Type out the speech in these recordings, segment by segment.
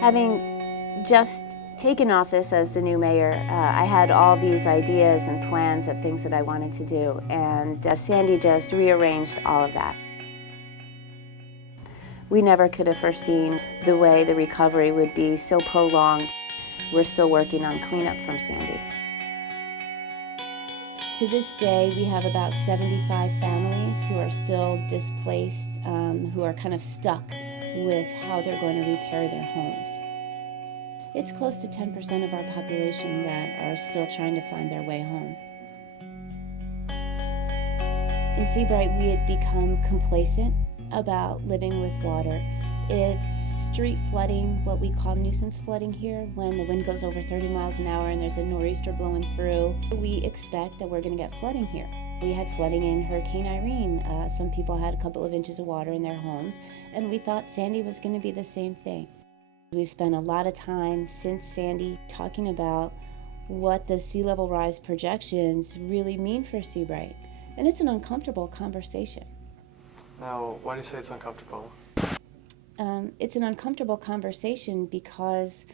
Having just taken office as the new mayor, I had all these ideas and plans of things that I wanted to do, and Sandy just rearranged all of that. We never could have foreseen the way the recovery would be so prolonged. We're still working on cleanup from Sandy. To this day, we have about 75 families who are still displaced, who are kind of stuck with how they're going to repair their homes. It's close to 10% of our population that are still trying to find their way home. In Seabright, we had become complacent about living with water. It's street flooding, what we call nuisance flooding here, when the wind goes over 30 miles an hour and there's a nor'easter blowing through. We expect that we're going to get flooding here. We had flooding in Hurricane Irene. Some people had a couple of inches of water in their homes, and we thought Sandy was going to be the same thing. We've spent a lot of time since Sandy talking about what the sea level rise projections really mean for Seabright, and it's an uncomfortable conversation. Now, why do you say it's uncomfortable? It's an uncomfortable conversation because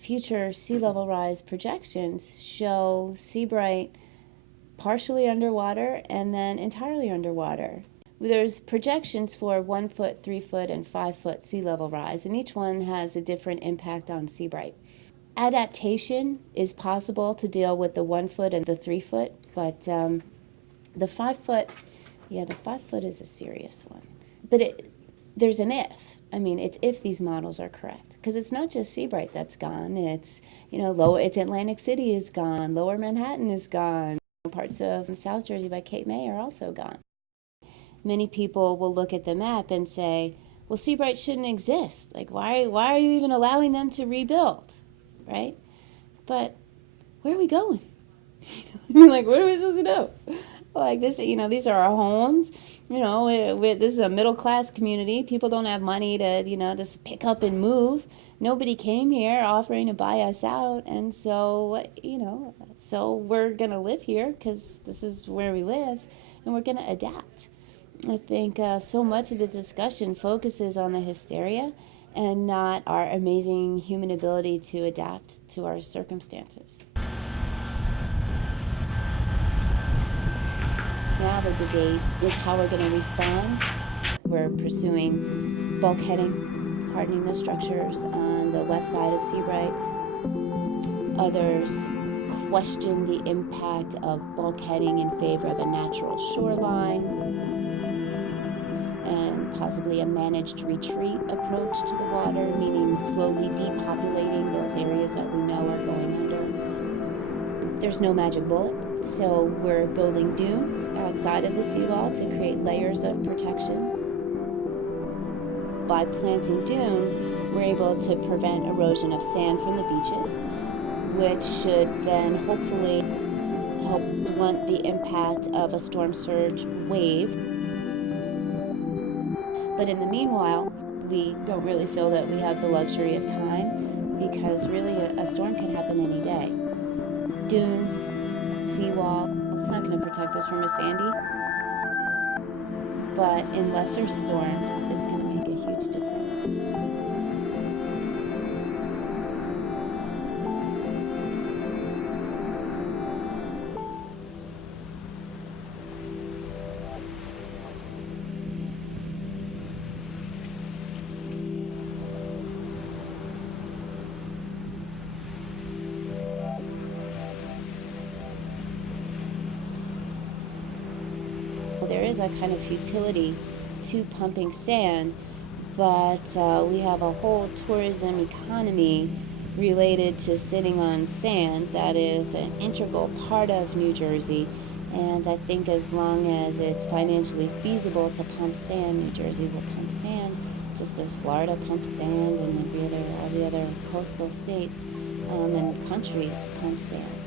future sea level rise projections show Seabright partially underwater and then entirely underwater. There's projections for 1 foot, 3 foot, and 5 foot sea level rise, and each one has a different impact on Seabright. Adaptation is possible to deal with the 1 foot and the 3 foot, but the 5 foot, the 5 foot is a serious one. But there's an if. I mean, it's if these models are correct, because it's not just Seabright that's gone. It's it's Atlantic City is gone, Lower Manhattan is gone. Parts of South Jersey by Cape May are also gone. Many people will look at the map and say, well, Seabright shouldn't exist. Like, why are you even allowing them to rebuild, right? But where are we going? Like, what are we supposed to do? Like this, these are our homes. This is a middle-class community. People don't have money to, just pick up and move. Nobody came here offering to buy us out, and so, so we're going to live here because this is where we lived, and we're going to adapt. I think so much of the discussion focuses on the hysteria and not our amazing human ability to adapt to our circumstances. Now the debate is how we're going to respond. We're pursuing bulkheading, hardening the structures on the west side of Seabright. Others question the impact of bulkheading in favor of a natural shoreline and possibly a managed retreat approach to the water, meaning slowly depopulating those areas that we know are going under. There's no magic bullet. So we're building dunes outside of the seawall to create layers of protection. By planting dunes, we're able to prevent erosion of sand from the beaches, which should then hopefully help blunt the impact of a storm surge wave. But in the meanwhile, we don't really feel that we have the luxury of time because really a storm can happen any day. Dunes, seawall, it's not going to protect us from a Sandy, but in lesser storms, it's going to make a huge difference. There is a kind of futility to pumping sand, but we have a whole tourism economy related to sitting on sand that is an integral part of New Jersey, and I think as long as it's financially feasible to pump sand, New Jersey will pump sand, just as Florida pumps sand and all the other coastal states and countries pump sand.